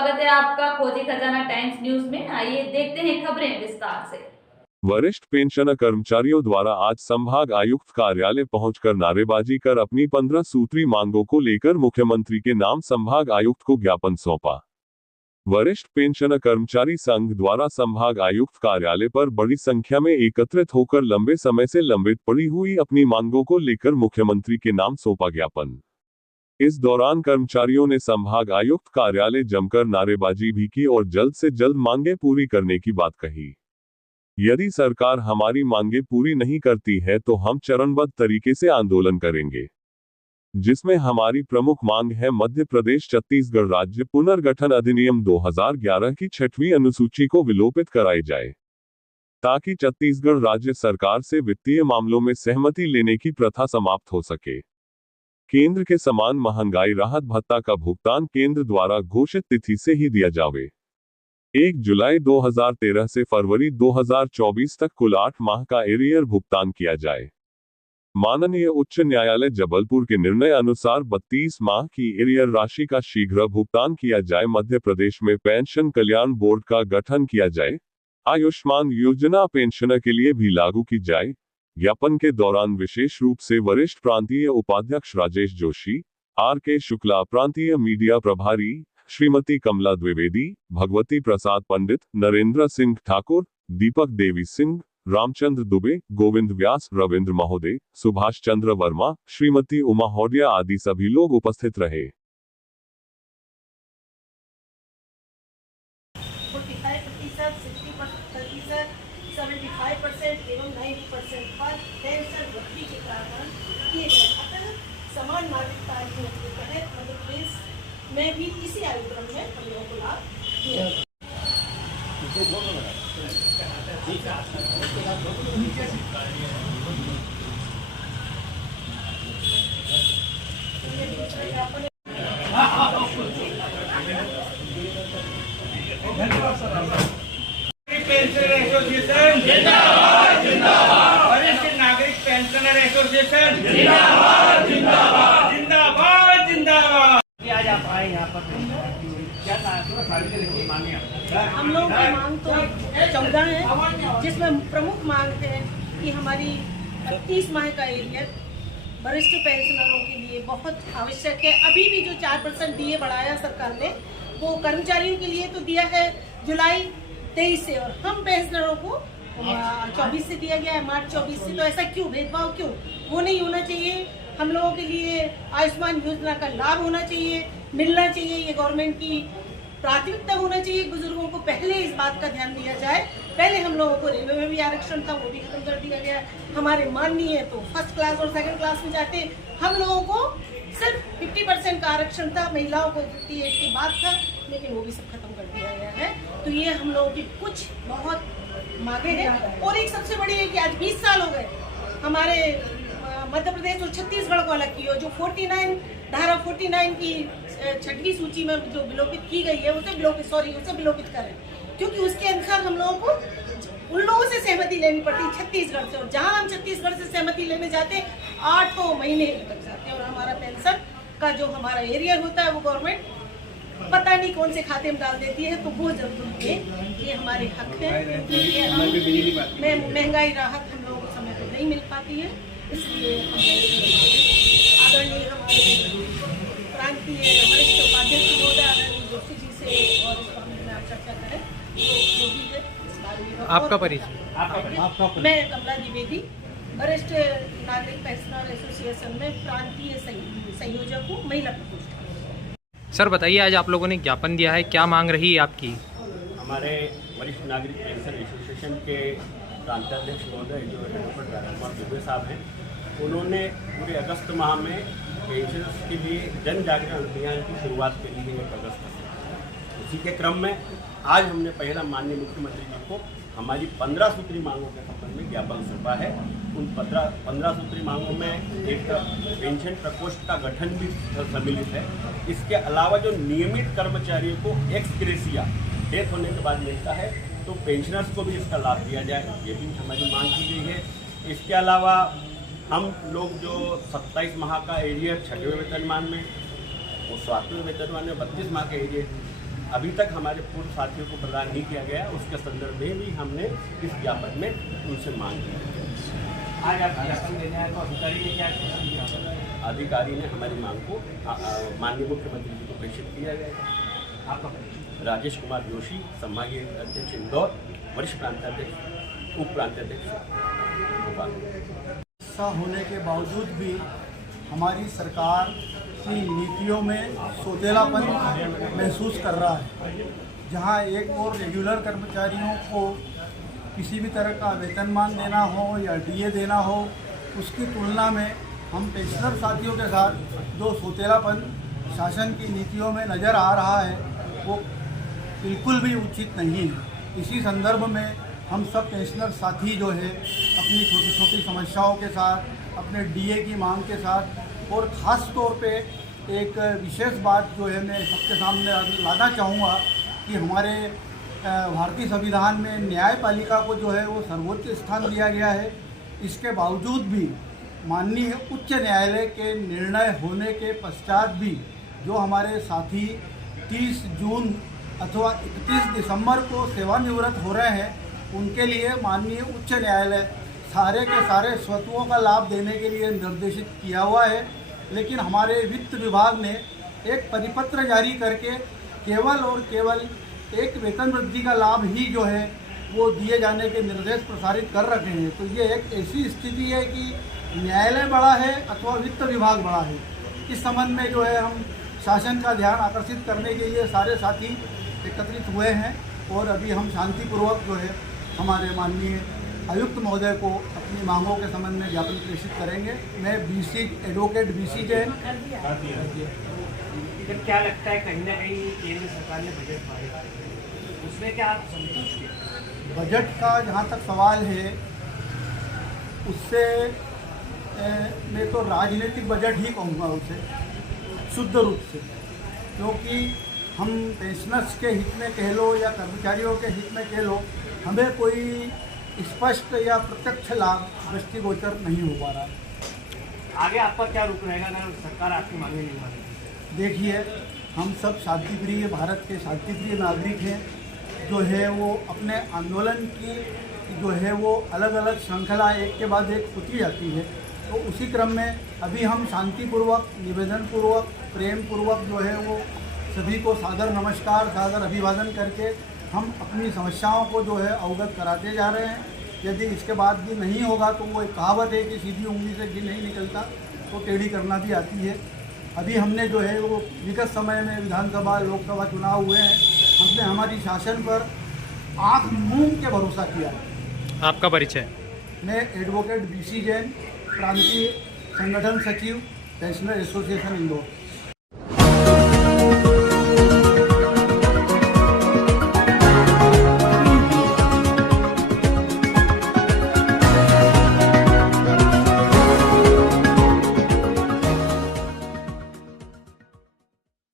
स्वागत है आपका खोजी खजाना टाइम्स न्यूज में। आइए देखते हैं खबरें विस्तार से। वरिष्ठ पेंशन कर्मचारियों द्वारा आज संभाग आयुक्त कार्यालय पहुंचकर नारेबाजी कर अपनी 15 सूत्री मांगों को लेकर मुख्यमंत्री के नाम संभाग आयुक्त को ज्ञापन सौंपा। वरिष्ठ पेंशन कर्मचारी संघ द्वारा संभाग आयुक्त कार्यालय पर बड़ी संख्या में एकत्रित होकर लंबे समय से लंबित पड़ी हुई अपनी मांगों को लेकर मुख्यमंत्री के नाम सौंपा ज्ञापन। इस दौरान कर्मचारियों ने संभाग आयुक्त कार्यालय जमकर नारेबाजी भी की और जल्द से जल्द मांगे पूरी करने की बात कही। यदि सरकार हमारी मांगे पूरी नहीं करती है तो हम चरणबद्ध तरीके से आंदोलन करेंगे, जिसमें हमारी प्रमुख मांग है मध्य प्रदेश छत्तीसगढ़ राज्य पुनर्गठन अधिनियम 2011 की 6वीं अनुसूची को विलोपित कराई जाए, ताकि छत्तीसगढ़ राज्य सरकार से वित्तीय मामलों में सहमति लेने की प्रथा समाप्त हो सके। केंद्र के समान महंगाई राहत भत्ता का भुगतान केंद्र द्वारा घोषित तिथि से ही दिया जावे। 1 जुलाई 2013 से फरवरी 2024 तक कुल 8 माह का एरियर भुगतान किया जाए। माननीय उच्च न्यायालय जबलपुर के निर्णय अनुसार 32 माह की एरियर राशि का शीघ्र भुगतान किया जाए। मध्य प्रदेश में पेंशन कल्याण बोर्ड का गठन किया जाए। आयुष्मान योजना पेंशनर के लिए भी लागू की जाए। ज्ञापन के दौरान विशेष रूप से वरिष्ठ प्रांतीय उपाध्यक्ष राजेश जोशी, R.K. शुक्ला, प्रांतीय मीडिया प्रभारी श्रीमती कमला द्विवेदी, भगवती प्रसाद पंडित, नरेंद्र सिंह ठाकुर, दीपक देवी सिंह, रामचंद्र दुबे, गोविंद व्यास, रविंद्र महोदय, सुभाष चंद्र वर्मा, श्रीमती उमा हौडिया आदि सभी लोग उपस्थित रहे। 75% एवं 90% पर पेंशन वृद्धि के कारण किए गए। अतः समान नागरिकता अधिनियम के तहत मध्य प्रदेश में भी इसी आयुक्रम में हम लोगों को लाभ दिया। पेंशनर एसोसिएशन जिंदाबाद जिंदाबाद। वरिष्ठ नागरिक पेंशनर एसोसिएशन जिंदाबाद जिंदाबाद जिंदाबाद जिंदाबाद। आज आप आए यहाँ पर क्या हम लोगों की मांग तो 14 है, जिसमें प्रमुख मांग है कि हमारी 32 माह का एरियर वरिष्ठ पेंशनरों के लिए बहुत आवश्यक है। अभी भी जो 4% डीए बढ़ाया सरकार ने, वो कर्मचारियों के लिए तो दिया है जुलाई 23 से, और हम पेंशनरों को 24 से दिया गया है, मार्च 24 से। तो ऐसा क्यों भेदभाव, क्यों? वो नहीं होना चाहिए। हम लोगों के लिए आयुष्मान योजना का लाभ होना चाहिए, मिलना चाहिए। ये गवर्नमेंट की प्राथमिकता होना चाहिए। बुजुर्गों को पहले इस बात का ध्यान दिया जाए। पहले हम लोगों को रेलवे में भी आरक्षण था, वो भी खत्म कर दिया गया। हमारे माननीय तो फर्स्ट क्लास और सेकंड क्लास में जाते, हम लोगों को सिर्फ 50% का आरक्षण था, महिलाओं को 58 के बाद था, लेकिन वो भी सब खत्म कर दिया गया है। तो ये हम लोगों की कुछ बहुत मांगे हैं। और एक सबसे बड़ी है कि आज 20 साल हो गए हमारे मध्य प्रदेश और छत्तीसगढ़ को अलग किया। जो 49 धारा 49 की 6वीं सूची में जो विलोपित की गई है, उसे विलोपित करें, क्योंकि उसके अनुसार हम लोगों को उन लोगों से सहमति लेनी पड़ती है छत्तीसगढ़ से, और जहां हम छत्तीसगढ़ से सहमति लेने जाते हैं 8 महीने लग जाते हैं। और हमारा पेंशन का जो हमारा एरियर होता है वो गवर्नमेंट पता नहीं कौन से खाते में डाल देती है। तो वो जरूर है, ये हमारे हक है, क्योंकि महंगाई राहत हम लोगों को समय पर नहीं मिल पाती है। इसलिए आदरणीय हमारे प्रांतीय वरिष्ठ उपाध्यक्ष महोदय आदरणीय जोशी जी से और इस मामले में आप चर्चा करें, तो जो भी है इस बारे में। आपका परिचय? मैं कमला द्विवेदी, वरिष्ठ नागरिक पेंशनर एसोसिएशन में प्रांतीय संयोजक हूँ, महिला प्रकोष्ठ। सर बताइए, आज आप लोगों ने ज्ञापन दिया है, क्या मांग रही है आपकी? हमारे वरिष्ठ नागरिक पेंशन एसोसिएशन के प्रांताध्यक्ष महोदय जो एडवोकेट राजकुमार दुबे साहब हैं, उन्होंने पूरे अगस्त माह में पेंशनर्स के लिए जन जागरण अभियान की शुरुआत करी है 1 अगस्त से। उसी के क्रम में आज हमने पहला माननीय मुख्यमंत्री जी को हमारी 15 सूत्री मांगों के संबंध में ज्ञापन सौंपा है। उन 15 सूत्री मांगों में एक पेंशन प्रकोष्ठ का गठन भी सम्मिलित है। इसके अलावा जो नियमित कर्मचारियों को एक्स ग्रेसिया डेथ होने के बाद मिलता है, तो पेंशनर्स को भी इसका लाभ दिया जाए, ये भी हमारी मांग की गई है। इसके अलावा हम लोग जो 27 माह का एरियर 6वें वेतनमान में और 7वें वेतनमान में 32 माह का एरियर अभी तक हमारे पूर्व साथियों को प्रदान नहीं किया गया, उसके संदर्भ में भी हमने इस ज्ञापन में उनसे मांग की। आज आप ज्ञापन देने आए तो अधिकारी ने क्या किया? अधिकारी ने हमारी मांग को माननीय मुख्यमंत्री जी को प्रेषित किया गया। आपका परिचय? राजेश कुमार जोशी, संभागीय अध्यक्ष इंदौर, वरिष्ठ प्रांताध्यक्ष, उप प्रांताध्यक्ष भोपाल। ऐसा होने के बावजूद भी हमारी सरकार की नीतियों में सोतेलापन महसूस कर रहा है। जहां एक और रेगुलर कर्मचारियों को किसी भी तरह का वेतनमान देना हो या डीए देना हो, उसकी तुलना में हम पेंशनर साथियों के साथ जो सोतेलापन शासन की नीतियों में नज़र आ रहा है वो बिल्कुल भी उचित नहीं है। इसी संदर्भ में हम सब पेंशनर साथी जो है अपनी छोटी छोटी समस्याओं के साथ, अपने डीए की मांग के साथ, और ख़ास तौर पे एक विशेष बात जो है मैं सबके सामने लाना चाहूँगा कि हमारे भारतीय संविधान में न्यायपालिका को जो है वो सर्वोच्च स्थान दिया गया है। इसके बावजूद भी माननीय उच्च न्यायालय के निर्णय होने के पश्चात भी जो हमारे साथी 30 जून अथवा 31 दिसंबर को सेवानिवृत्त हो रहे हैं, उनके लिए माननीय उच्च न्यायालय सारे के सारे स्वतुओं का लाभ देने के लिए निर्देशित किया हुआ है। लेकिन हमारे वित्त विभाग ने एक परिपत्र जारी करके केवल और केवल एक वेतन वृद्धि का लाभ ही जो है वो दिए जाने के निर्देश प्रसारित कर रखे हैं। तो ये एक ऐसी स्थिति है कि न्यायालय बड़ा है अथवा वित्त विभाग बड़ा है। इस संबंध में जो है हम शासन का ध्यान आकर्षित करने के लिए सारे साथी एकत्रित हुए हैं और अभी हम शांतिपूर्वक जो है हमारे माननीय आयुक्त महोदय को अपनी मांगों के संबंध में ज्ञापन प्रेषित करेंगे। मैं एडवोकेट बीसी जैन। फिर क्या लगता है कहीं ना कहीं केंद्र सरकार ने बजट पारित किया, उसमें क्या आप संतुष्ट हैं? बजट का जहाँ तक सवाल है उससे मैं तो राजनीतिक बजट ही कहूँगा उसे, शुद्ध रूप से, क्योंकि हम पेंशनर्स के हित में कह लो या कर्मचारियों के हित में कह लो, हमें कोई स्पष्ट या प्रत्यक्ष लाभ दृष्टिगोचर नहीं हो पा रहा है। आगे आपका क्या रुख रहेगा अगर सरकार आपकी मांगे नहीं मानेगी? देखिए, हम सब शांतिप्रिय भारत के शांतिप्रिय नागरिक हैं। जो है वो अपने आंदोलन की जो है वो अलग अलग श्रृंखला एक के बाद एक होती जाती है। तो उसी क्रम में अभी हम शांतिपूर्वक, निवेदनपूर्वक, प्रेमपूर्वक जो है वो सभी को सादर नमस्कार, सादर अभिवादन करके हम अपनी समस्याओं को जो है अवगत कराते जा रहे हैं। यदि इसके बाद भी नहीं होगा तो वो एक कहावत है कि सीधी उंगली से घी नहीं निकलता तो टेढ़ी करना भी आती है। अभी हमने जो है वो विगत समय में विधानसभा, लोकसभा चुनाव हुए हैं, हमने हमारी शासन पर आँख मूंद के भरोसा किया। आपका परिचय? मैं एडवोकेट बीसी जैन, प्रांतीय संगठन सचिव, पेंशनर एसोसिएशन इंदौर।